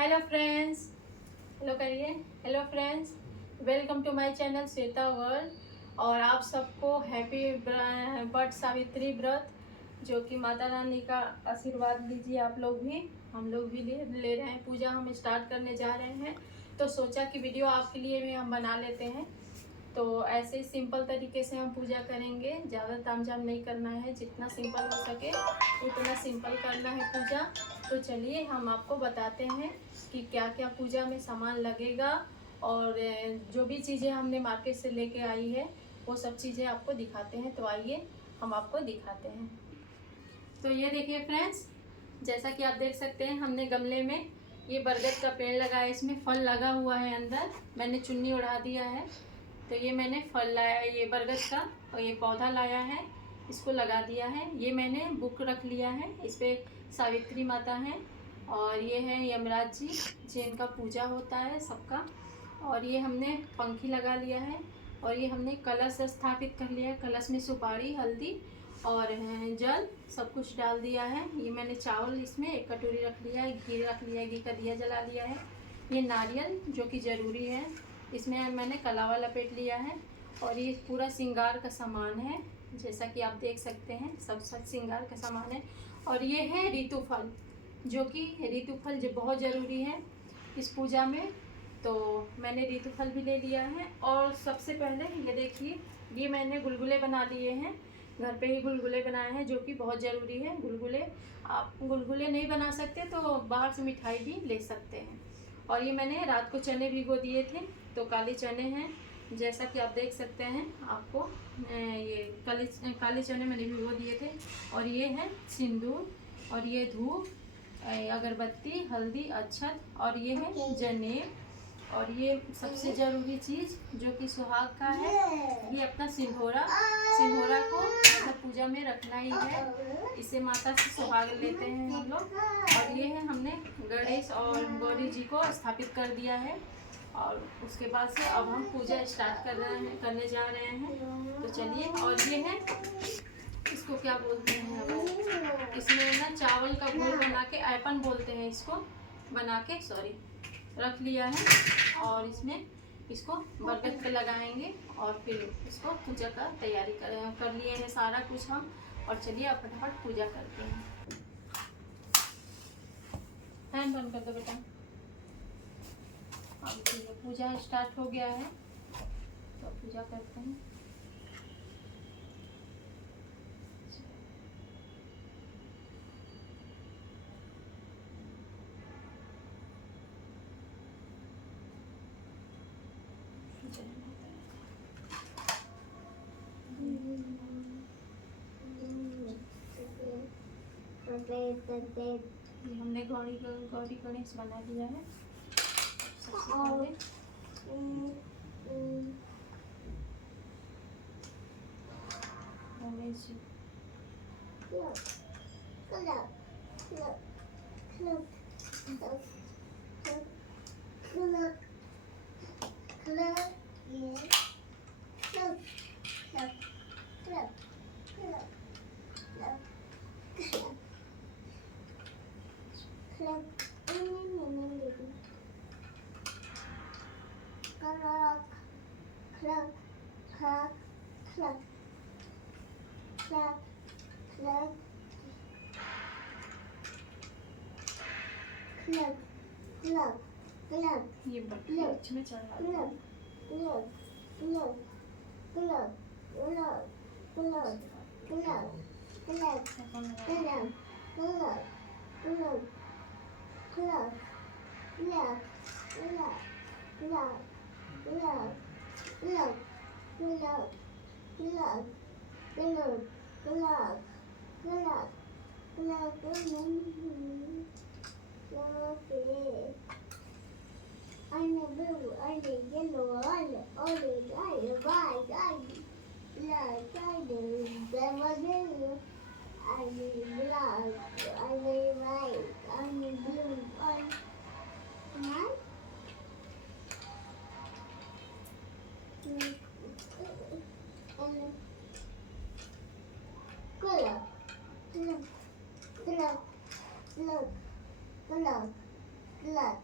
Hello friends, hello करिए। Hello friends, welcome to my channel Shweta world. और आप सबको हैप्पी बट सावित्री व्रत, जो कि माता रानी का आशीर्वाद लीजिए। आप लोग भी, हम लोग भी ले रहे हैं। पूजा हम स्टार्ट करने जा रहे हैं, तो सोचा कि वीडियो आपके लिए भी हम बना लेते हैं। तो ऐसे ही सिंपल तरीके से हम पूजा करेंगे, ज़्यादा तामझाम नहीं करना है। जितना सिंपल हो सके उतना सिंपल करना है पूजा। तो चलिए हम आपको बताते हैं कि क्या क्या पूजा में सामान लगेगा, और जो भी चीज़ें हमने मार्केट से लेके आई है वो सब चीज़ें आपको दिखाते हैं। तो आइए हम आपको दिखाते हैं। तो ये देखिए फ्रेंड्स, जैसा कि आप देख सकते हैं, हमने गमले में ये बरगद का पेड़ लगाया है। इसमें फल लगा हुआ है अंदर, मैंने चुन्नी उड़ा दिया है। तो ये मैंने फल लाया है, ये बरगद का, और ये पौधा लाया है, इसको लगा दिया है। ये मैंने बुक रख लिया है, इस पर सावित्री माता है, और ये है यमराज जी, जिनका पूजा होता है सबका। और ये हमने पंखी लगा लिया है, और ये हमने कलश स्थापित कर लिया है। कलश में सुपारी, हल्दी और जल सब कुछ डाल दिया है। ये मैंने चावल इसमें एक कटोरी रख लिया है, घी रख लिया है, घी का दिया जला लिया है। ये नारियल जो कि ज़रूरी है, इसमें मैंने कलावा लपेट लिया है। और ये पूरा श्रृंगार का सामान है, जैसा कि आप देख सकते हैं, सब श्रृंगार का सामान है। और ये है ऋतु फल, जो कि ऋतु फल जो बहुत ज़रूरी है इस पूजा में। तो मैंने ऋतु फल भी ले लिया है। और सबसे पहले ये देखिए, ये मैंने गुलगुले बना लिए हैं, घर पे ही गुलगुले बनाए हैं, जो कि बहुत ज़रूरी है। गुलगुले, आप गुलगुले नहीं बना सकते तो बाहर से मिठाई भी ले सकते हैं। और ये मैंने रात को चने भिगो दिए थे, तो काले चने हैं, जैसा कि आप देख सकते हैं। आपको ये काले चने मैंने भिगो दिए थे। और ये है सिंदूर, और ये धूप, अगरबत्ती, हल्दी, अक्षत, और ये है जनेब। और ये सबसे ज़रूरी चीज़ जो कि सुहाग का है, ये अपना सिंधोरा। सिंधोरा को मतलब पूजा में रखना ही है, इसे माता से सुहाग लेते हैं हम लोग। और ये है, हमने गणेश और गौरी जी को स्थापित कर दिया है। और उसके बाद से अब हम पूजा स्टार्ट करने जा रहे हैं। तो चलिए। और ये है, इसको क्या बोलते हैं वो, इसमें ना चावल का घोल बना के, ऐपन बोलते हैं इसको, बना के सॉरी रख लिया है। और इसमें इसको बरगद पे लगाएंगे, और फिर इसको पूजा का तैयारी कर लिए हैं सारा कुछ हम। और चलिए अब फटाफट पूजा करते हैं। फैन बंद कर दो बेटा। अब पूजा स्टार्ट हो गया है, तो पूजा करते हैं। ये हमने गौरी गणेश बना लिया है। सबसे पहले गणेश जी, ये बीच में चढ़ा दिया। Eine blue, eine yellow, eine orange, eine white, eine black, eine lemon, eine black, eine white, eine blue, eine color, color, color, color, color. Club.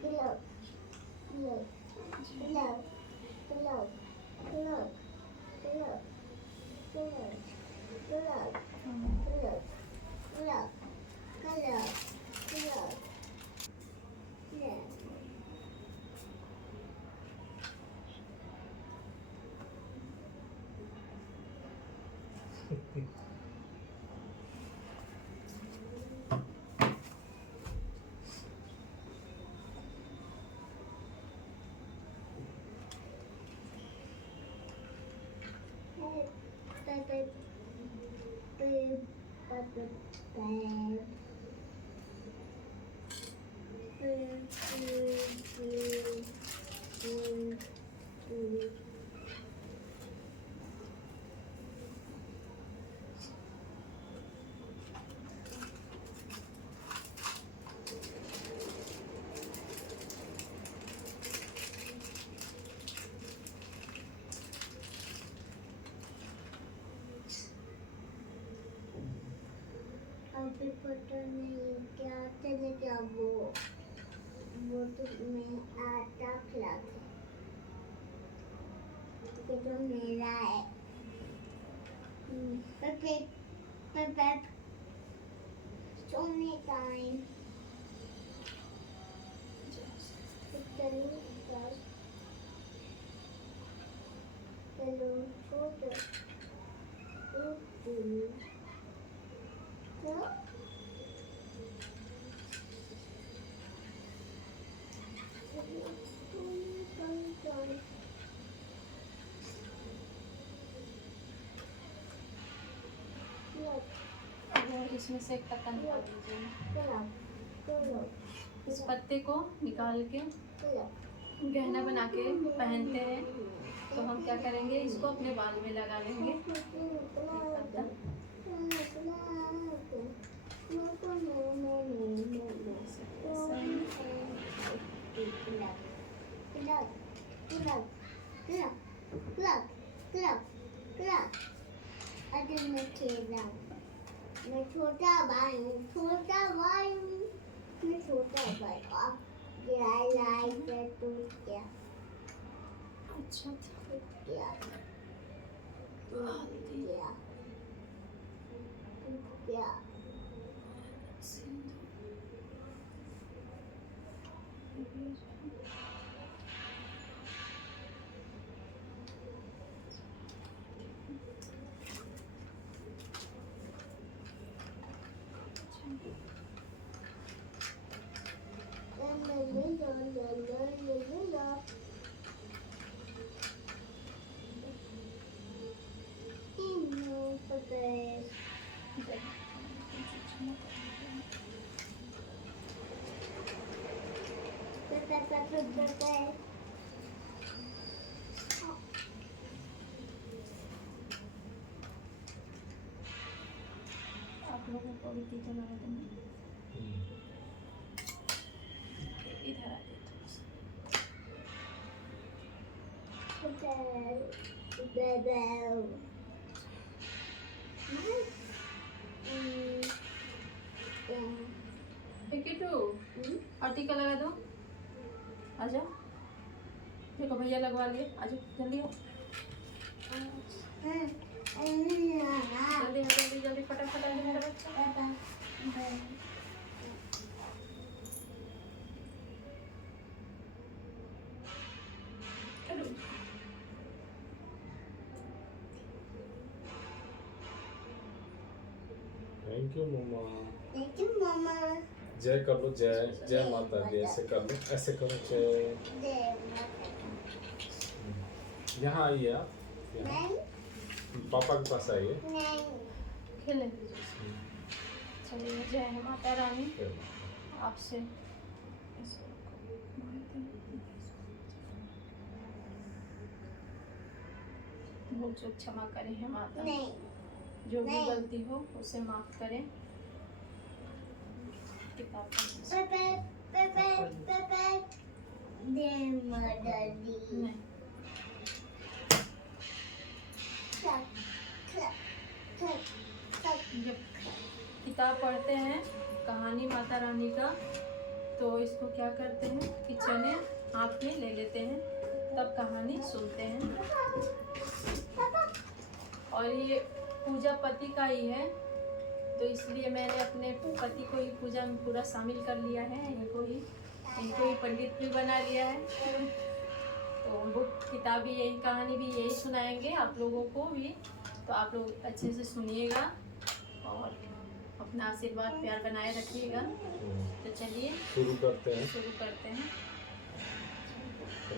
Club. Club. Club. Club. Club. Club. Club. Club. Club. Club. Club. Club. Yeah. अभी पता नहीं क्या चले क्या वो तो मैं आटा खिला ये तो मेरा है पे सोने टाइम चलो छोड़ और इसमें से एक पत्ता निकाल दीजिए। इस पत्ते को निकाल के गहना बना के पहनते हैं, तो हम क्या करेंगे, इसको अपने बाल में लगा लेंगे। पत्ता मैं छोटा भाई हूँ मैं छोटा भाई अब लाइट टूट गया अच्छा टूट गया आप लोगों को भी टीका लगा देंगे। इधर आ जाइए और टीका लगा दो। आजा, देखो भैया लगवा लिए, आजा जल्दी आओ, जल्दी जल्दी जल्दी फटाफट आ मेरा बच्चा। Thank you mamma. Thank you मामा जय कर लो, जय जय माता दी। ऐसे कर लो, ऐसे करो जय। यहाँ आइए आप, यहाँ पापा के पास आइए। खेले चलिए। जय माता रानी, आपसे भूल चूक क्षमा करें है माता, जो भी गलती हो उसे माफ करें। किताब नहीं, जब किताब पढ़ते हैं कहानी माता रानी का, तो इसको क्या करते हैं कि चने हाथ में ले लेते हैं, तब कहानी सुनते हैं। और ये पूजा पति का ही है, तो इसलिए मैंने अपने पति को ही पूजा में पूरा शामिल कर लिया है। इनको ही पंडित भी बना लिया है। तो बुक किताब भी यही, कहानी भी यही सुनाएंगे आप लोगों को भी। तो आप लोग अच्छे से सुनिएगा और अपना आशीर्वाद प्यार बनाए रखिएगा। तो चलिए शुरू करते हैं।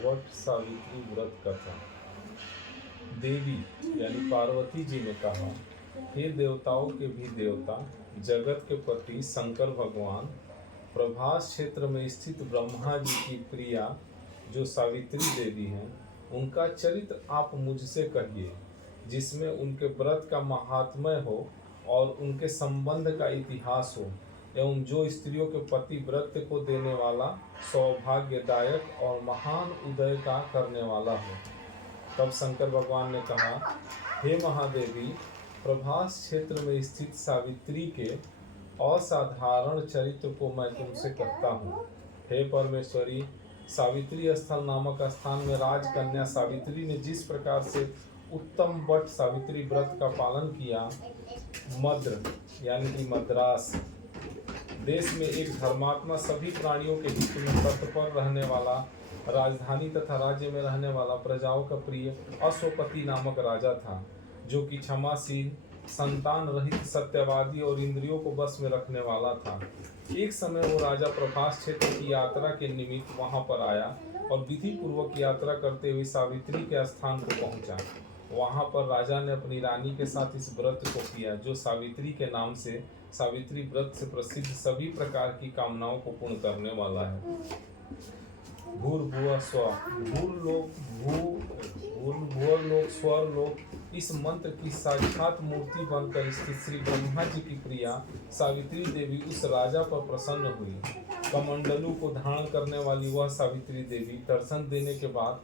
वट सावित्री व्रत कथा। देवी यानी पार्वती जी ने कहा, हे देवताओं के भी देवता, जगत के पति शंकर भगवान, प्रभास क्षेत्र में स्थित ब्रह्मा जी की प्रिया जो सावित्री देवी हैं, उनका चरित्र आप मुझसे कहिए, जिसमें उनके व्रत का महात्म्य हो और उनके संबंध का इतिहास हो, एवं जो स्त्रियों के पति व्रत को देने वाला, सौभाग्यदायक और महान उदय का करने वाला हो। तब शंकर भगवान ने कहा, हे महादेवी, प्रभास क्षेत्र में स्थित सावित्री के असाधारण चरित्र को मैं तुमसे कहता हूँ। हे परमेश्वरी, सावित्री स्थल नामक स्थान में राजकन्या सावित्री ने जिस प्रकार से उत्तम वट सावित्री व्रत का पालन किया, मद्र यानी कि मद्रास देश में एक धर्मात्मा, सभी प्राणियों के हित में तत्पर रहने वाला, राजधानी तथा राज्य में रहने वाला, प्रजाओं का प्रिय अश्वपति नामक राजा था, जो कि क्षमाशील, संतान रहित, सत्यवादी और इंद्रियों को बस में रखने वाला था। एक समय वो राजा प्रभास क्षेत्र की यात्रा के निमित्त वहां पर आया और विधि पूर्वक यात्रा करते हुए सावित्री के स्थान को पहुंचा। वहां पर राजा ने अपनी रानी के साथ इस व्रत को किया, जो सावित्री के नाम से, सावित्री व्रत से प्रसिद्ध सभी प्रकार की कामनाओं को पूर्ण करने वाला है। भूर्भुवः स्वः, भूर्भुवः स्वर लोक, इस मंत्र की साक्षात मूर्ति बनकर स्थित श्री ब्रह्मा जी की प्रिया सावित्री देवी उस राजा पर प्रसन्न हुई। कमंडलू को धारण करने वाली वह सावित्री देवी दर्शन देने के बाद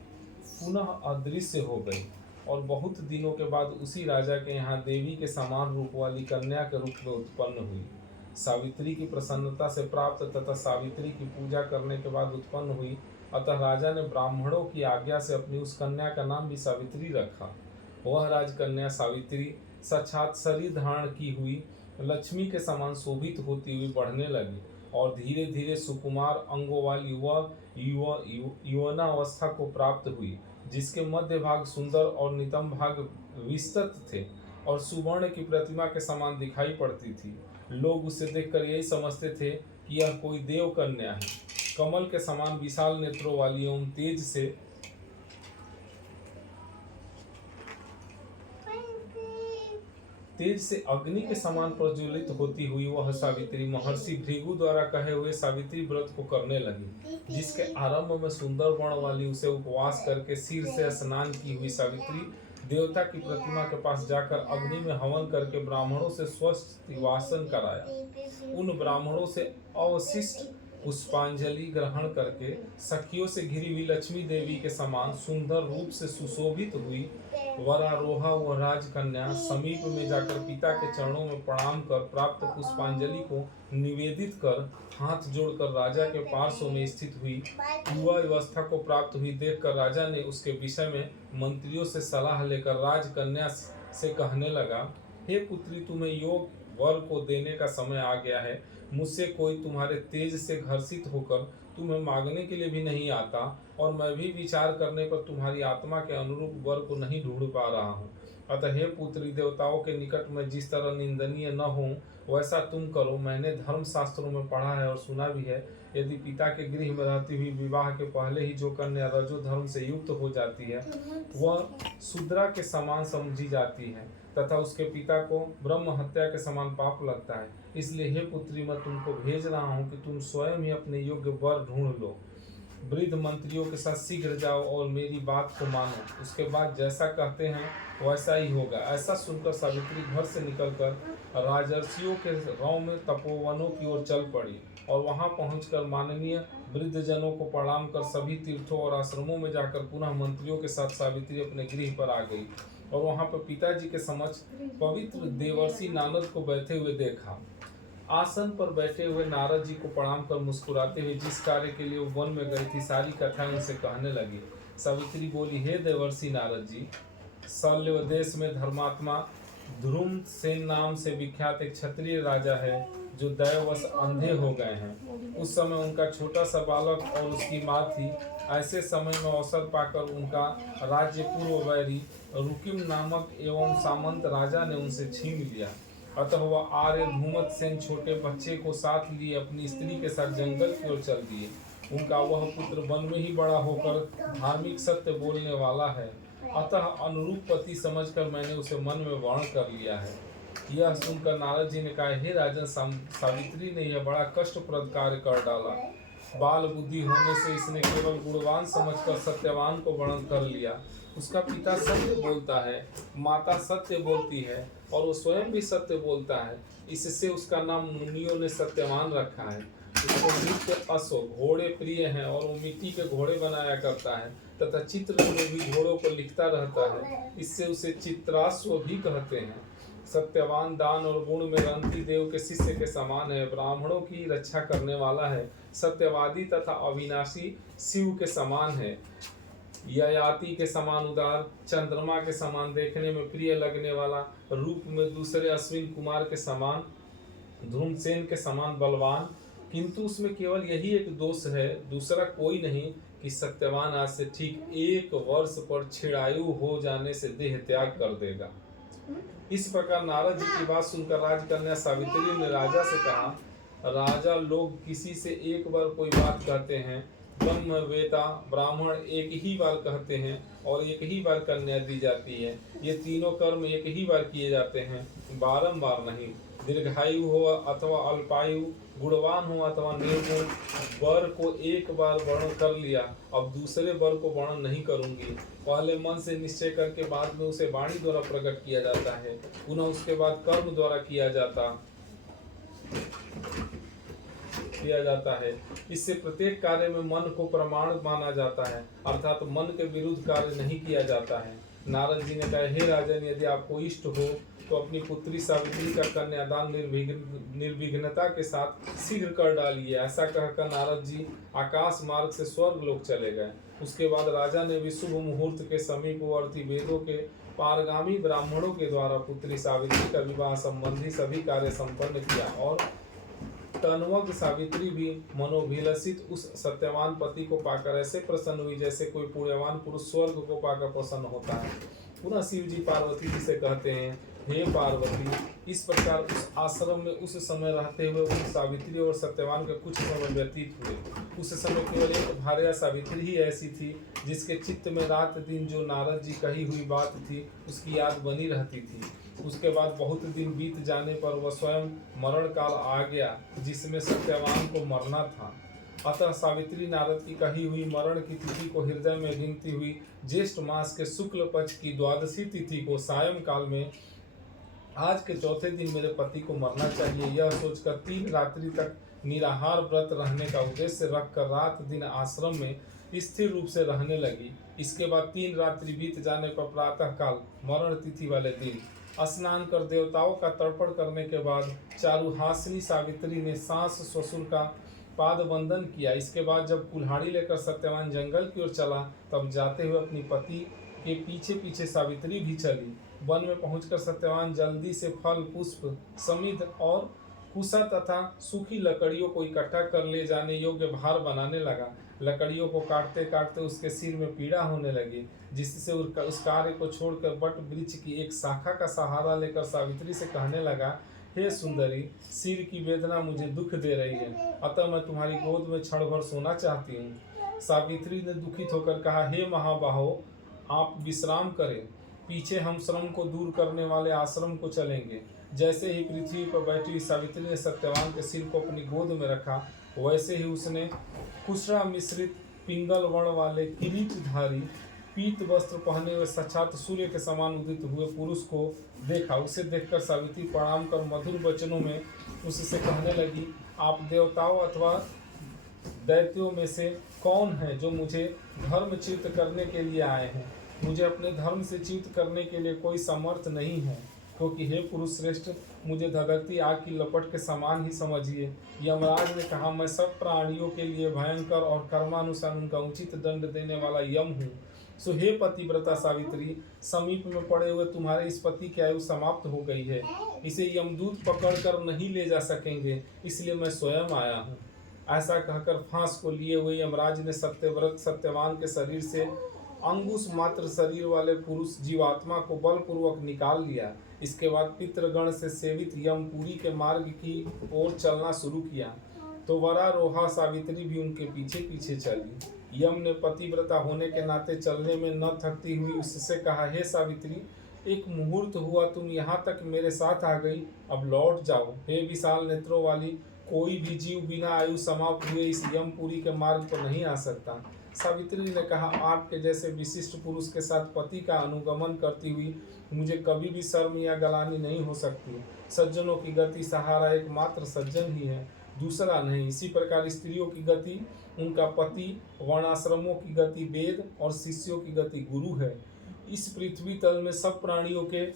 पुनः अदृश्य हो गई और बहुत दिनों के बाद उसी राजा के यहाँ देवी के समान रूप वाली कन्या के रूप में उत्पन्न हुई। सावित्री की प्रसन्नता से प्राप्त तथा सावित्री की पूजा करने के बाद उत्पन्न हुई, अतः राजा ने ब्राह्मणों की आज्ञा से अपनी उस कन्या का नाम भी सावित्री रखा। वह राजकन्या सावित्री साक्षात शरीर धारण की हुई लक्ष्मी के समान शोभित होती हुई बढ़ने लगी और धीरे धीरे सुकुमार अंगों वाली वह यौवनावस्था को प्राप्त हुई, जिसके मध्य भाग सुंदर और नितंब भाग विस्तृत थे और सुवर्ण की प्रतिमा के समान दिखाई पड़ती थी। लोग उसे देखकर यही समझते थे कि यह कोई देव कन्या है। कमल के समान विशाल नेत्रों वाली एवं तेज से अग्नि के समान प्रज्वलित होती हुई वह सावित्री महर्षि भृगु द्वारा कहे हुए सावित्री व्रत को करने लगी, जिसके आरंभ में सुंदर वर्ण वाली उसे उपवास करके सिर से स्नान की हुई सावित्री देवता की प्रतिमा के पास जाकर अग्नि में हवन करके ब्राह्मणों से स्वस्थ वासन कराया। उन ब्राह्मणों से अवशिष्ट पुष्पांजलि ग्रहण करके सखियों से घिरी हुई लक्ष्मी देवी के समान सुंदर रूप से सुशोभित हुई वरारोहा व राजकन्या समीप में जाकर पिता के चरणों में प्रणाम कर प्राप्त पुष्पांजलि को निवेदित कर हाथ जोड़कर राजा के पार्श्व में स्थित हुई। युवा अवस्था को प्राप्त हुई देखकर राजा ने उसके विषय में मंत्रियों से सलाह लेकर राजकन्या से कहने लगा, हे पुत्री, तुम्हें योग वर को देने का समय आ गया है। मुझसे कोई तुम्हारे तेज से घर्षित होकर तुम्हें मांगने के लिए भी नहीं आता और मैं भी विचार करने पर तुम्हारी आत्मा के अनुरूप वर को नहीं ढूंढ पा रहा हूँ। अतः हे पुत्री, देवताओं के निकट में जिस तरह निंदनीय न हो वैसा तुम करो। मैंने धर्म शास्त्रों में पढ़ा है और सुना भी है, यदि पिता के गृह में रहती हुई विवाह के पहले ही जो कन्या रजो धर्म से युक्त हो जाती है वह शूद्रा के समान समझी जाती है तथा उसके पिता को ब्रह्म हत्या के समान पाप लगता है। इसलिए हे पुत्री, मैं तुमको भेज रहा हूँ कि तुम स्वयं ही अपने योग्य वर ढूंढ लो। वृद्ध मंत्रियों के साथ शीघ्र जाओ और मेरी बात को मानो, उसके बाद जैसा कहते हैं वैसा ही होगा। ऐसा सुनकर सावित्री घर से निकलकर राजर्षियों के गांव में तपोवनों की ओर चल पड़ी और वहां पहुंचकर माननीय वृद्धजनों को प्रणाम कर सभी तीर्थों और आश्रमों में जाकर पुनः मंत्रियों के साथ सावित्री अपने गृह पर आ गई और वहां पर पिताजी के समक्ष पवित्र देवर्षि नारद को बैठे हुए देखा। आसन पर बैठे हुए नारद जी को प्रणाम कर मुस्कुराते हुए जिस कार्य के लिए वो वन में गई थी सारी कथाएं उनसे कहने लगी। सावित्री बोली, हे देवर्षि नारद जी, शल्य देश में धर्मात्मा ध्रुम सेन नाम से विख्यात एक क्षत्रिय राजा है जो दैववश अंधे हो गए हैं। उस समय उनका छोटा सा बालक और उसकी माँ थी। ऐसे समय में अवसर पाकर उनका राज्य पूर्व वैरी रुकिम नामक एवं सामंत राजा ने उनसे छीन लिया। अतः वह आर्य धूमत सेन छोटे बच्चे को साथ लिए अपनी स्त्री के साथ जंगल की ओर चल दिए। उनका वह पुत्र वन में ही बड़ा होकर धार्मिक सत्य बोलने वाला है, अतः अनुरूप पति समझकर मैंने उसे मन में वर्ण कर लिया है। यह सुनकर नारद जी ने कहा, हे राजन, सावित्री ने यह बड़ा कष्टप्रद कार्य कर डाला। बाल बुद्धि होने से इसने केवल गुणवान समझकर सत्यवान को वर्ण कर लिया। उसका पिता सत्य बोलता है, माता सत्य बोलती है और वो स्वयं भी सत्य बोलता है। इससे उसका नाम मुनियों ने सत्यवान रखा है। उसको नित्य अश्व घोड़े प्रिय हैं और वो मिट्टी के घोड़े बनाया करता है तथा चित्र में भी घोड़ों पर लिखता रहता है। इससे उसे चित्राश्व भी कहते हैं। सत्यवान दान और गुण में रंती देव के शिष्य के समान है। ब्राह्मणों की रक्षा करने वाला है। सत्यवादी तथा अविनाशी शिव के समान है। ययाति के समान उदार, चंद्रमा के समान देखने में प्रिय लगने वाला, रूप में दूसरे अश्विन कुमार के समान, ध्रुमसेन के समान बलवान, किंतु उसमें केवल यही एक दोष है, दूसरा कोई नहीं, कि सत्यवान आज से ठीक 1 वर्ष पर छिड़ायु हो जाने से देह त्याग कर देगा। इस प्रकार नारद जी की बात सुनकर राजकन्या सावित्री ने राजा से कहा, राजा, लोग किसी से एक बार कोई बात कहते हैं, ब्रह्मवेता ब्राह्मण एक ही बार कहते हैं और एक ही बार कन्या दी जाती है। ये तीनों कर्म एक ही बार किए जाते हैं, बारंबार नहीं। दीर्घायु हो अथवा अल्पायु, गुणवान हो अथवा निर्गुण, वर को एक बार वर्ण कर लिया, अब दूसरे वर को वर्ण नहीं करूंगी। पहले मन से निश्चय करके बाद में उसे वाणी द्वारा प्रकट किया जाता है, पुनः उसके बाद कर्म द्वारा किया जाता है। इससे प्रत्येक कार्य में मन को प्रमाण माना जाता है, अर्थात मन के विरुद्ध कार्य नहीं किया जाता है। नारद जी ने कहा, हे राजन, यदि आपको इष्ट हो तो अपनी पुत्री सावित्री का कन्यादान निर्विघ्नता के साथ शीघ्र कर डालिए। ऐसा कहकर नारद जी आकाश मार्ग से स्वर्ग लोक चले गए। उसके बाद राजा ने भी शुभ मुहूर्त के समीपवर्ती वेदों के पारगामी ब्राह्मणों के द्वारा पुत्री सावित्री का विवाह संबंधी सभी कार्य संपन्न किया और तन्वक सावित्री भी मनोभिलषित उस सत्यवान पति को पाकर ऐसे प्रसन्न हुई जैसे कोई पुण्यवान पुरुष स्वर्ग को पाकर प्रसन्न होता है। पुनः शिव जी पार्वती जी से कहते हैं, हे पार्वती, इस प्रकार उस आश्रम में उस समय रहते हुए उस सावित्री और सत्यवान के कुछ समय व्यतीत हुए। उस समय केवल एक भार्या सावित्री ही ऐसी थी जिसके चित्त में रात दिन जो नारद जी कही हुई बात थी उसकी याद बनी रहती थी। उसके बाद बहुत दिन बीत जाने पर वह स्वयं मरण काल आ गया जिसमें सत्यवान को मरना था। अतः सावित्री नारद की कही हुई मरण की तिथि को हृदय में गिनती हुई ज्येष्ठ मास के शुक्ल पक्ष की 12वीं तिथि को सायं काल में आज के चौथे दिन मेरे पति को मरना चाहिए, यह सोचकर 3 रात्रि तक निराहार व्रत रहने का उद्देश्य रखकर रात दिन आश्रम में स्थिर रूप से रहने लगी। इसके बाद 3 रात्रि बीत जाने पर प्रातः काल मरण तिथि वाले दिन स्नान कर देवताओं का तर्पण करने के बाद चारुहासिनी सावित्री ने सास ससुर का पाद वंदन किया। इसके बाद जब कुल्हाड़ी लेकर सत्यवान जंगल की ओर चला तब जाते हुए अपनी पति के पीछे पीछे सावित्री भी चली। वन में पहुंचकर सत्यवान जल्दी से फल पुष्प समिध और कुशा तथा सूखी लकड़ियों को इकट्ठा कर ले जाने योग्य भार बनाने लगा। लकड़ियों को काटते काटते उसके सिर में पीड़ा होने लगी, जिससे उस कार्य को छोड़कर वट वृक्ष की एक शाखा का सहारा लेकर सावित्री से कहने लगा, हे सुंदरी, सिर की वेदना मुझे दुख दे रही है, अतः मैं तुम्हारी गोद में क्षण भर सोना चाहती हूँ। सावित्री ने दुखित होकर कहा, हे महाबाहो, आप विश्राम करें, पीछे हम श्रम को दूर करने वाले आश्रम को चलेंगे। जैसे ही पृथ्वी पर बैठी सावित्री ने सत्यवान के सिर को अपनी गोद में रखा, वैसे ही उसने कुशरा मिश्रित पिंगल वर्ण वाले किरीटधारी पीत वस्त्र पहने हुए साक्षात सूर्य के समान उदित हुए पुरुष को देखा। उसे देखकर सावित्री प्रणाम कर मधुर वचनों में उससे कहने लगी, आप देवताओं अथवा दैत्यों में से कौन है जो मुझे धर्मच्युत करने के लिए आए हैं? मुझे अपने धर्म से च्युत करने के लिए कोई समर्थ नहीं है, क्योंकि हे पुरुष श्रेष्ठ, मुझे धधकती आग की लपट के समान ही समझिए। यमराज ने कहा, मैं सब प्राणियों के लिए भयंकर और कर्मानुसार उनका उचित दंड देने वाला यम हूँ। सो हे पतिव्रता सावित्री, समीप में पड़े हुए तुम्हारे इस पति की आयु समाप्त हो गई है। इसे यमदूत पकड़कर नहीं ले जा सकेंगे, इसलिए मैं स्वयं आया हूँ। ऐसा कहकर फांस को लिए हुए यमराज ने सत्यव्रत सत्यवान के शरीर से अंगुश मात्र शरीर वाले पुरुष जीवात्मा को बलपूर्वक निकाल लिया। इसके बाद पितृगण से सेवित यमपुरी के मार्ग की ओर चलना शुरू किया, तो वरारोहा सावित्री भी उनके पीछे पीछे चली। यम ने पतिव्रता होने के नाते चलने में न थकती हुई उससे कहा, हे सावित्री, एक मुहूर्त हुआ तुम यहाँ तक मेरे साथ आ गई, अब लौट जाओ। हे विशाल नेत्रों वाली, कोई भी जीव बिना आयु समाप्त हुए इस यमपुरी के मार्ग पर नहीं आ सकता। सावित्री ने कहा, आपके जैसे विशिष्ट पुरुष के साथ पति का अनुगमन करती हुई मुझे कभी भी शर्म या गलानी नहीं हो सकती। सज्जनों की गति सहारा एकमात्र सज्जन ही है, दूसरा नहीं। इसी प्रकार स्त्रियों की गति उनका पति, वर्णाश्रमों की गति वेद और शिष्यों की गति गुरु है। इस पृथ्वी तल में सब प्राणियों के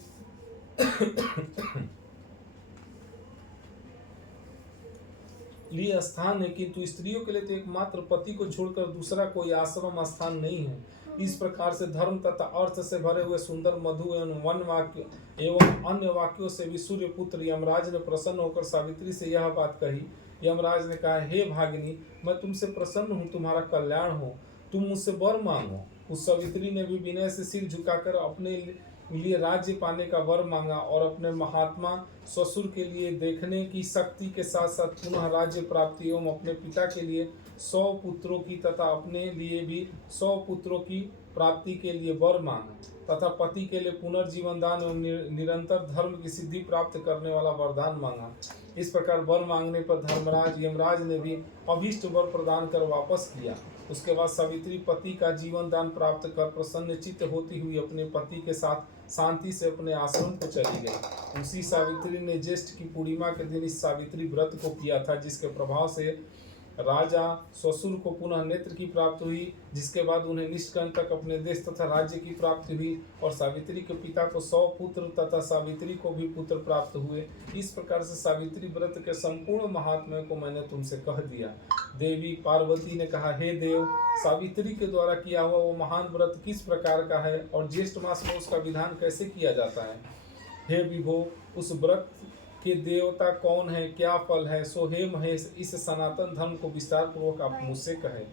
लिए स्थान है, किंतु स्त्रियों के लिए तो एकमात्र पति को छोड़कर दूसरा कोई आश्रम स्थान नहीं है। इस प्रकार से धर्म तथा अर्थ से भरे हुए सुंदर मधु एवं वन वाक्य एवं अन्य वाक्यों से भी सूर्य पुत्र यमराज ने प्रसन्न होकर सावित्री से यह बात कही। यमराज ने कहा, हे भागिनी, मैं तुमसे प्रसन्न हूँ, तुम्हारा कल्याण हो, तुम मुझसे वर मांगो। उस सावित्री ने भी विनय से सिर झुकाकर अपने लिए राज्य पाने का वर मांगा और अपने महात्मा ससुर के लिए देखने की शक्ति के साथ साथ पुनः राज्य प्राप्ति एवं अपने पिता के लिए 100 पुत्रों की तथा अपने लिए भी 100 पुत्रों की प्राप्ति के लिए वर मांगा तथा पति के लिए पुनर्जीवन दान एवं निरंतर धर्म की सिद्धि प्राप्त करने वाला वरदान मांगा। इस प्रकार वर मांगने पर धर्मराज यमराज ने भी अभीष्ट वर प्रदान कर वापस किया। उसके बाद सावित्री पति का जीवन दान प्राप्त कर प्रसन्नचित्त होती हुई अपने पति के साथ शांति से अपने आश्रम को चली गई। उसी सावित्री ने ज्येष्ठ की पूर्णिमा के दिन इस सावित्री व्रत को किया था, जिसके प्रभाव से राजा ससुर को पुनः नेत्र की प्राप्ति हुई, जिसके बाद उन्हें निष्कंटक अपने देश तथा राज्य की प्राप्ति हुई और सावित्री के पिता को 100 पुत्र तथा सावित्री को भी पुत्र प्राप्त हुए। इस प्रकार से सावित्री व्रत के संपूर्ण महात्म्य को मैंने तुमसे कह दिया। देवी पार्वती ने कहा, हे देव, सावित्री के द्वारा किया हुआ वो महान व्रत किस प्रकार का है और ज्येष्ठ मास में उसका विधान कैसे किया जाता है? हे विभो, उस व्रत के देवता कौन है, क्या फल है? सो हे महेश, इस सनातन धर्म को विस्तार पूर्वक आप मुझसे कहे।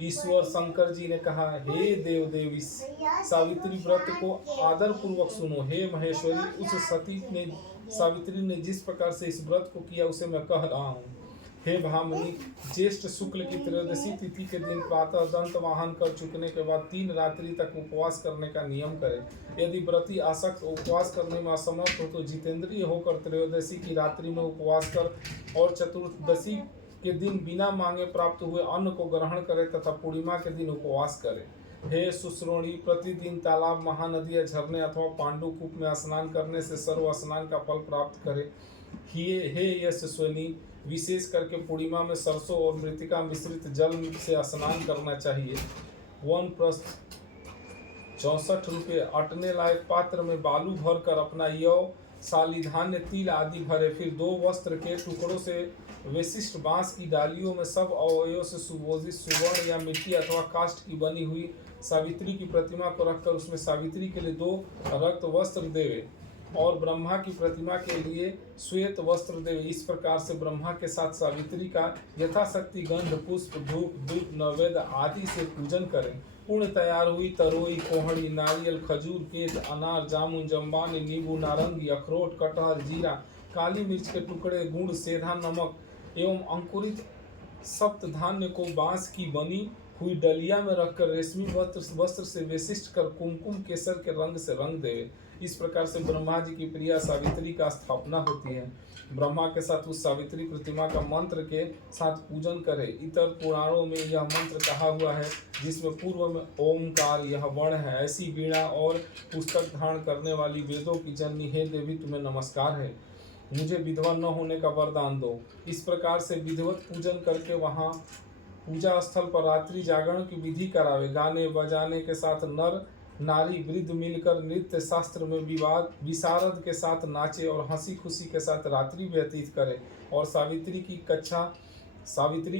ईश्वर शंकर जी ने कहा, हे देव देवी, सावित्री व्रत को आदर पूर्वक सुनो। हे महेश्वरी, उस सती ने सावित्री ने जिस प्रकार से इस व्रत को किया उसे मैं कह रहा हूँ। हे भामिनी, ज्येष्ठ शुक्ल की त्रयोदशी तिथि के दिन प्रातः दंत वाहन कर चुकने के बाद 3 रात्रि तक उपवास करने का नियम करें। यदि व्रती आसक्त उपवास करने में असमर्थ हो तो जितेंद्रिय होकर त्रयोदशी की रात्रि में उपवास कर और चतुर्दशी के दिन बिना मांगे प्राप्त हुए अन्न को ग्रहण करे तथा पूर्णिमा के दिन उपवास करे। हे सुश्रोणी, प्रतिदिन तालाब, महानदी या झरने अथवा पांडुकूप में स्नान करने से सर्व स्नान का फल प्राप्त करे। हे यशस्विनी, विशेष करके पूर्णिमा में सरसों और मृतिका मिश्रित जल से स्नान करना चाहिए। वन प्रस्थ 64 रुपये अटने लायक पात्र में बालू भर कर अपना यव, साली धान्य, तिल आदि भरे, फिर 2 वस्त्र के टुकड़ों से विशिष्ट बांस की डालियों में सब अवयवों से सुबोधित सुवर्ण या मिट्टी अथवा काष्ठ की बनी हुई सावित्री की प्रतिमा को रखकर उसमें सावित्री के लिए 2 रक्त वस्त्र देवे और ब्रह्मा की प्रतिमा के लिए श्वेत वस्त्र देवे। इस प्रकार से ब्रह्मा के साथ सावित्री का यथाशक्ति गंध, पुष्प, धूप, दूध, नैवेद्य आदि से पूजन करें। पूर्ण तैयार हुई तरोई, कोहड़ी, नारियल, खजूर, केत, अनार, जामुन, जम्बानी, नींबू, नारंगी, अखरोट, कटहल, जीरा, काली मिर्च के टुकड़े, गुड़, सेधा, नमक एवं अंकुरित सप्त धान्य को बांस की बनी हुई डलिया में रखकर रेशमी वस्त्र से विशिष्ट कर कुमकुम केसर के रंग से रंग देवे। इस प्रकार से ब्रह्मा जी की प्रिया सावित्री का स्थापना होती है। ब्रह्मा के साथ उस सावित्री प्रतिमा का मंत्र के साथ पूजन करे। इतर पुराणों में यह मंत्र कहा हुआ है जिसमें पूर्व में ओमकार यह वर्ण है। ऐसी वीणा और पुस्तक धारण करने वाली वेदों की जननी, हे देवी, तुम्हें नमस्कार है। मुझे विधवा न होने का वरदान दो। इस प्रकार से विधिवत पूजन करके वहाँ पूजा स्थल पर रात्रि जागरण की विधि करावे। गाने बजाने के साथ नर नारी वृद्ध मिलकर नृत्य शास्त्र में विशारद के साथ नाचे और हंसी खुशी के साथ रात्रि व्यतीत करे। और सावित्री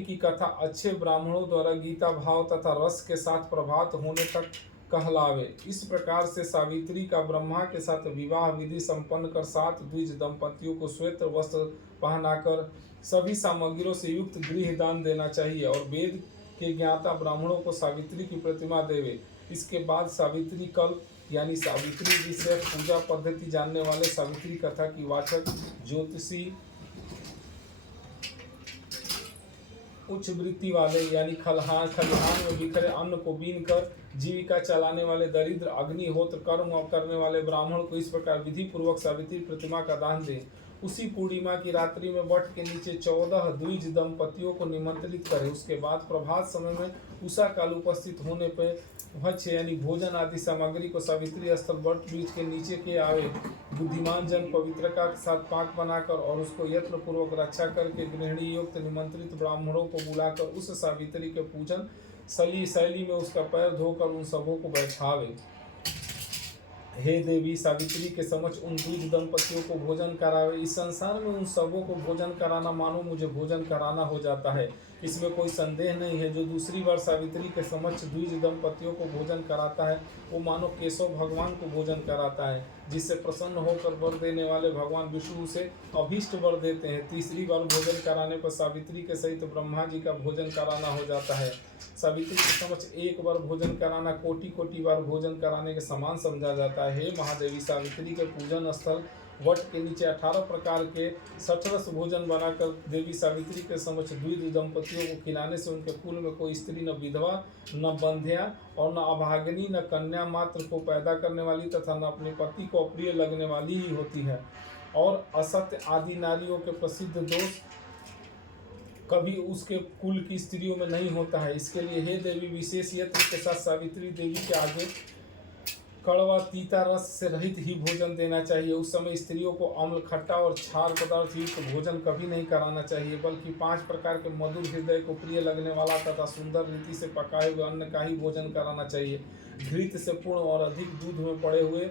की कथा अच्छे ब्राह्मणों द्वारा गीता भाव तथा रस के साथ प्रभात होने तक कहलावे। इस प्रकार से सावित्री का ब्रह्मा के साथ विवाह विधि संपन्न कर 7 द्विज दंपतियों को श्वेत वस्त्र पहनाकर सभी सामग्रियों से युक्त गृह दान देना चाहिए और वेद के ज्ञाता ब्राह्मणों को सावित्री की प्रतिमा देवे। इसके बाद सावित्री कल्प यानी सावित्री विषय पूजा पद्धति जानने वाले, सावित्री कथा की वाचक, ज्योतिषी, उच्च वृत्ति वाले यानी खलिहान में बिखरे अन्न को बीन कर जीविका चलाने वाले, दरिद्र, अग्निहोत्र कर्म करने वाले ब्राह्मण को इस प्रकार विधि पूर्वक सावित्री प्रतिमा का दान दें। उसी पूर्णिमा की रात्रि में वट के नीचे 14 द्विज दंपतियों को निमंत्रित करें। उसके बाद प्रभात समय में उषा काल उपस्थित होने पर भक्ष्य यानी भोजन आदि सामग्री को सावित्री स्थल वट वृक्ष के नीचे के आवे। बुद्धिमान जन पवित्रता के साथ पाक बनाकर और उसको यत्न पूर्वक रक्षा करके गृहिणी युक्त निमंत्रित ब्राह्मणों को बुलाकर उस सावित्री के पूजन शैली में उसका पैर धोकर उन सबों को बैठावे। हे देवी, सावित्री के समक्ष उन द्विज दंपतियों को भोजन करावे। इस संसार में उन सबों को भोजन कराना मानो मुझे भोजन कराना हो जाता है, इसमें कोई संदेह नहीं है। जो दूसरी बार सावित्री के समक्ष द्विज दंपतियों को भोजन कराता है वो मानो केशव भगवान को भोजन कराता है, जिससे प्रसन्न होकर वर देने वाले भगवान विष्णु से अभीष्ट वर देते हैं। तीसरी बार भोजन कराने पर सावित्री के सहित ब्रह्मा जी का भोजन कराना हो जाता है। सावित्री के समक्ष एक बार भोजन कराना कोटि बार भोजन कराने के समान समझा जाता है। हे महादेवी, सावित्री के पूजन स्थल वट के नीचे 18 प्रकार के सठरस भोजन बनाकर देवी सावित्री के समक्ष द्विज दंपतियों को खिलाने से उनके कुल में कोई स्त्री न विधवा, न बंध्या और न अभागिनी, न कन्या मात्र को पैदा करने वाली तथा न अपने पति को अप्रिय लगने वाली ही होती है। और असत्य आदि नारियों के प्रसिद्ध दोष कभी उसके कुल की स्त्रियों में नहीं होता है। इसके लिए हे देवी, विशेष यत्न के साथ सावित्री देवी के आगे कड़वा तीता रस से रहित ही भोजन देना चाहिए। उस समय स्त्रियों को अम्ल, खट्टा और क्षार पदार्थ युक्त भोजन कभी नहीं कराना चाहिए, बल्कि 5 प्रकार के मधुर, हृदय को प्रिय लगने वाला तथा सुंदर रीति से पकाए हुए अन्न का ही भोजन कराना चाहिए। घृत से पूर्ण और अधिक दूध में पड़े हुए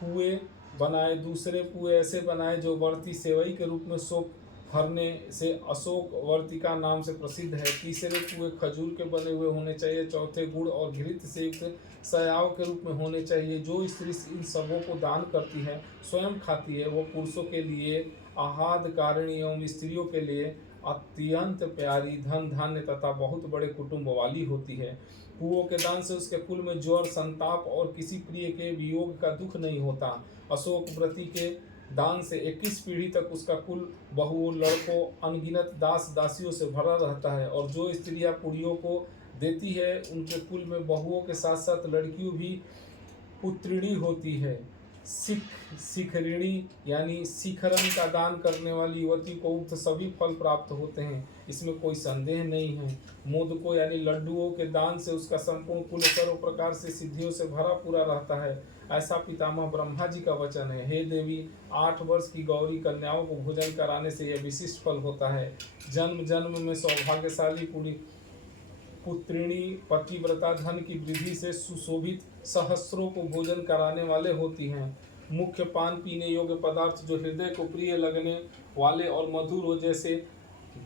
पुए बनाए। दूसरे पुए ऐसे बनाए जो वर्ती सेवई के रूप में शोक भरने से अशोक वर्तिका नाम से प्रसिद्ध है। तीसरे पुए खजूर के बने हुए होने चाहिए। चौथे गुड़ और घृत से युक्त सयाव के रूप में होने चाहिए। जो स्त्री इन सबों को दान करती है, स्वयं खाती है, वो पुरुषों के लिए आह्लादकारिणी एवं स्त्रियों के लिए अत्यंत प्यारी, धन धान्य तथा बहुत बड़े कुटुंब वाली होती है। पुओं के दान से उसके कुल में ज्वर, संताप और किसी प्रिय के वियोग का दुख नहीं होता। अशोक व्रती के दान से 21 पीढ़ी तक उसका कुल बहुओं, लड़कों, अनगिनत दास दासियों से भरा रहता है। और जो स्त्रियां पुड़ियों को देती है उनके कुल में बहुओं के साथ साथ लड़कियों भी पुत्रिणी होती है। शिखरिणी यानी शिखरण का दान करने वाली युवती को उक्त सभी फल प्राप्त होते हैं, इसमें कोई संदेह नहीं है। मोदकों यानी लड्डुओं के दान से उसका संपूर्ण कुल सर्व प्रकार से सिद्धियों से भरा पूरा रहता है, ऐसा पितामह ब्रह्मा जी का वचन है। हे देवी, 8 वर्ष की गौरी कन्याओं को भोजन कराने से यह विशिष्ट फल होता है। जन्म जन्म में सौभाग्यशाली पुत्रिणी पतिव्रता धन की वृद्धि से सुशोभित सहस्रों को भोजन कराने वाले होती हैं। मुख्य पान पीने योग्य पदार्थ जो हृदय को प्रिय लगने वाले और मधुर हो, जैसे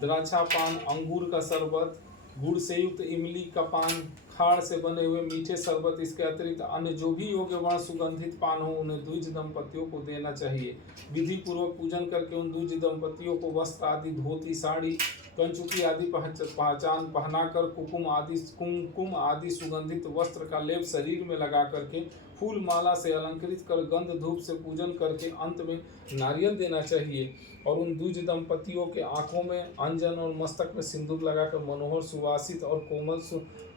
द्राक्षा पान, अंगूर का शरबत, गुड़ से युक्त इमली का पान, खाड़ से बने हुए मीठे शरबत, इसके अतिरिक्त अन्य जो भी योग्य वर्ण सुगंधित पान हो उन्हें द्विज दंपतियों को देना चाहिए। विधि पूर्वक पूजन करके उन द्विज दंपतियों को वस्त्र आदि, धोती, साड़ी, कंचुकी आदि पहचान पहनाकर कुमकुम आदि सुगंधित वस्त्र का लेप शरीर में लगा करके फूल माला से अलंकृत कर गंध धूप से पूजन करके अंत में नारियल देना चाहिए। और उन द्विज दंपतियों के आंखों में अंजन और मस्तक में सिंदूर लगाकर मनोहर सुवासित और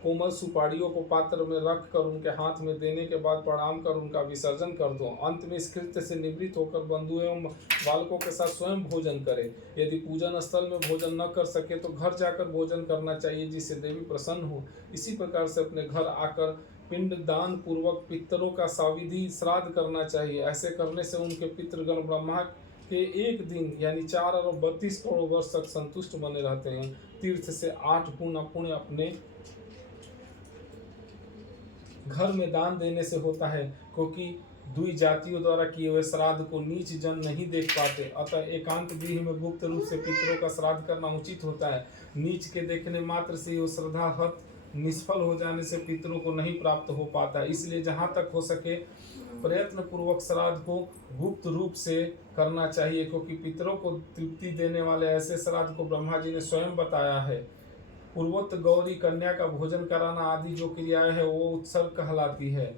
कोमल सुपाड़ियों को पात्र में रख कर उनके हाथ में देने के बाद प्रणाम कर उनका विसर्जन कर दो। अंत में इस कृत्य से निवृत्त होकर बंधु एवं बालकों के साथ स्वयं भोजन करे। यदि पूजन स्थल में भोजन न कर सके तो घर जाकर भोजन करना चाहिए, जिससे देवी प्रसन्न हो। इसी प्रकार से अपने घर आकर पिंड दान पूर्वक पितरों का साविधि श्राद्ध करना चाहिए। ऐसे करने से उनके पितृगण ब्रह्मा के एक दिन यानी 4 अरब 32 करोड़ वर्ष तक संतुष्ट बने रहते हैं। तीर्थ से 8 पुण्य अपने घर में दान देने से होता है, क्योंकि दुई जातियों द्वारा किए हुए श्राद्ध को नीच जन नहीं देख पाते, अतः एकांत गृह में गुप्त रूप से पितरों का श्राद्ध करना उचित होता है। नीच के देखने मात्र से वो श्रद्धा हत निष्फल हो जाने से पितरों को नहीं प्राप्त हो पाता, इसलिए जहाँ तक हो सके प्रयत्न पूर्वक श्राद्ध को गुप्त रूप से करना चाहिए, क्योंकि पितरों को तृप्ति देने वाले ऐसे श्राद्ध को ब्रह्मा जी ने स्वयं बताया है। पूर्वोक्त गौरी कन्या का भोजन कराना आदि जो क्रियाएं है वो उत्सर्ग कहलाती है।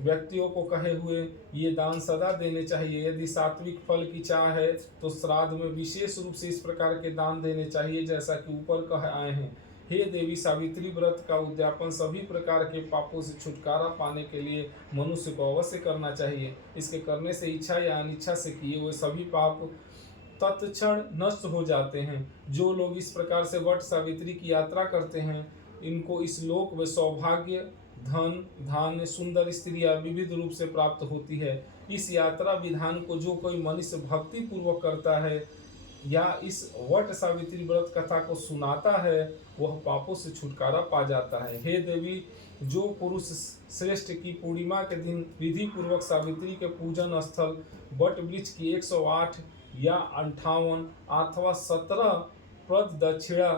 व्यक्तियों को कहे हुए ये दान सदा देने चाहिए। यदि सात्विक फल की चाह है तो श्राद्ध में विशेष रूप से इस प्रकार के दान देने चाहिए जैसा कि ऊपर कह आए हैं। हे देवी सावित्री, व्रत का उद्यापन सभी प्रकार के पापों से छुटकारा पाने के लिए मनुष्य को अवश्य करना चाहिए। इसके करने से इच्छा या अनिच्छा से किए हुए सभी पाप तत्क्षण नष्ट हो जाते हैं। जो लोग इस प्रकार से वट सावित्री की यात्रा करते हैं, इनको इस लोक में सौभाग्य, धन, धान्य, सुंदर स्त्रियां विविध रूप से प्राप्त होती है। इस यात्रा विधान को जो कोई मनुष्य भक्ति पूर्वक करता है या इस वट सावित्री व्रत कथा को सुनाता है, वह पापों से छुटकारा पा जाता है। हे देवी, जो पुरुष श्रेष्ठ की पूर्णिमा के दिन विधि पूर्वक सावित्री के पूजन स्थल वट वृक्ष की 108 या 58 अथवा 17 प्रद दक्षिणा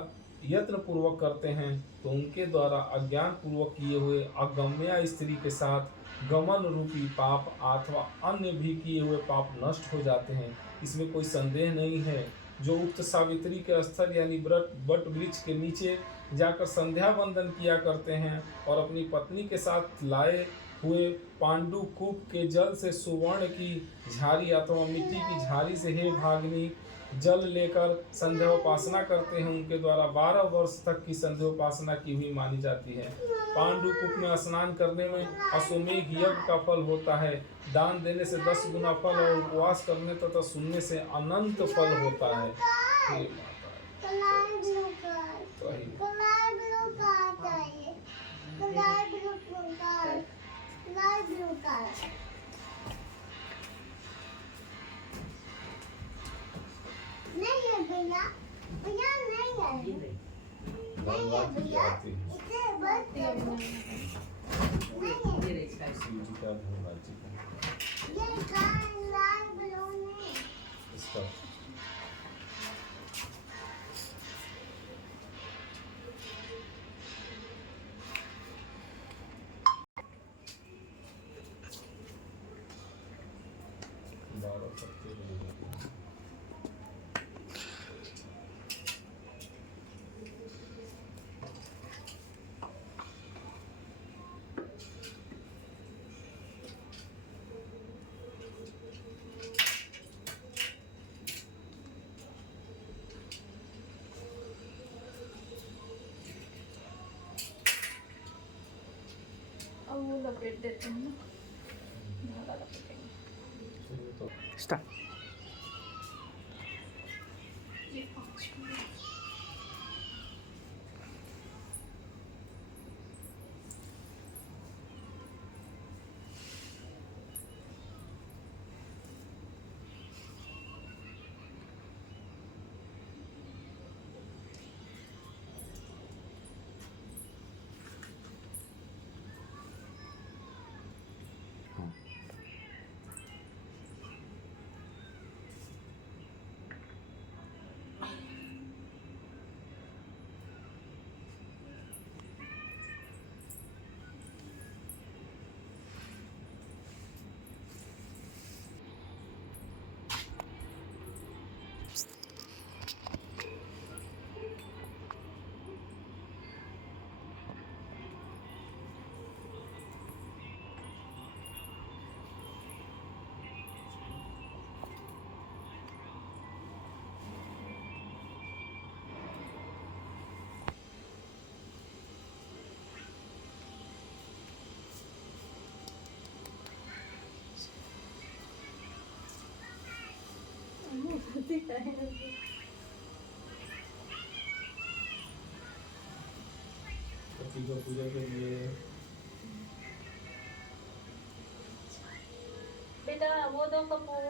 यत्न पूर्वक करते हैं, तो उनके द्वारा अज्ञान पूर्वक किए हुए अगम्या स्त्री के साथ गमन रूपी पाप अथवा अन्य भी किए हुए पाप नष्ट हो जाते हैं। इसमें कोई संदेह नहीं है। जो उक्त सावित्री के स्थल यानी वट वृक्ष के नीचे जाकर संध्या वंदन किया करते हैं और अपनी पत्नी के साथ लाए हुए पांडु कूप के जल से सुवर्ण की झारी अथवा मिट्टी की झारी से हे भागनी जल लेकर संध्योपासना करते हैं, उनके द्वारा 12 वर्ष तक की संध्योपासना की हुई मानी जाती है। पांडु कूप में स्नान करने में अश्वमेघ यज्ञ का फल होता है। दान देने से 10 गुना फल और उपवास करने तथा सुनने से अनंत फल होता है। हे नहीं है भैया, भैया नहीं है, नहीं है भैया, इसे बस नहीं है, ये लाल बलून है, इसका अब वो लपेट देते हैं ना, धागा लपेटेंगे। स्टार्ट। ये 5 मिनट। पूजा के लिए बेटा वो दो कपूर।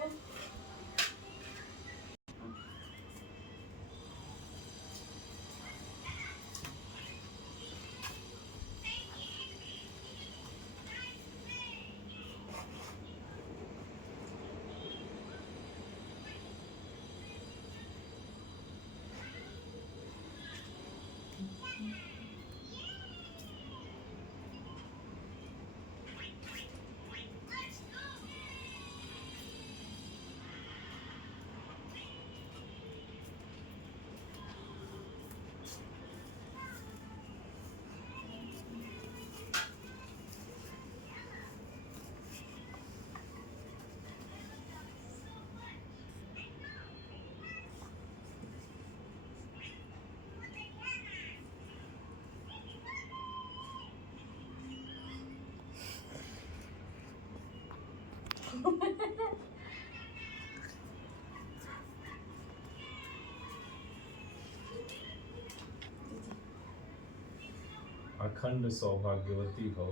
अखंड सौभाग्यवती भव,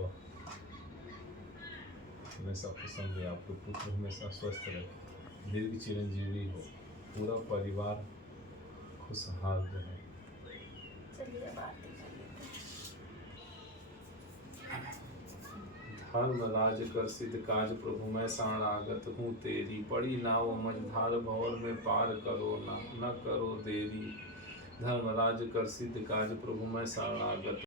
हमेशा प्रसन्न रहे, आपके पुत्र हमेशा स्वस्थ रहे, दीर्घ चिरंजीवी हो, पूरा परिवार खुशहाल रहे। चलिए अब आरती कर लेते हैं। धर्म राज कर सिद्ध काज प्रभु मैं शरणागत हूँ तेरी, बड़ी नाव मझधार भंवर में पार करो न करो देरी। धर्म राज कर सिद्ध काज प्रभु मैं शरणागत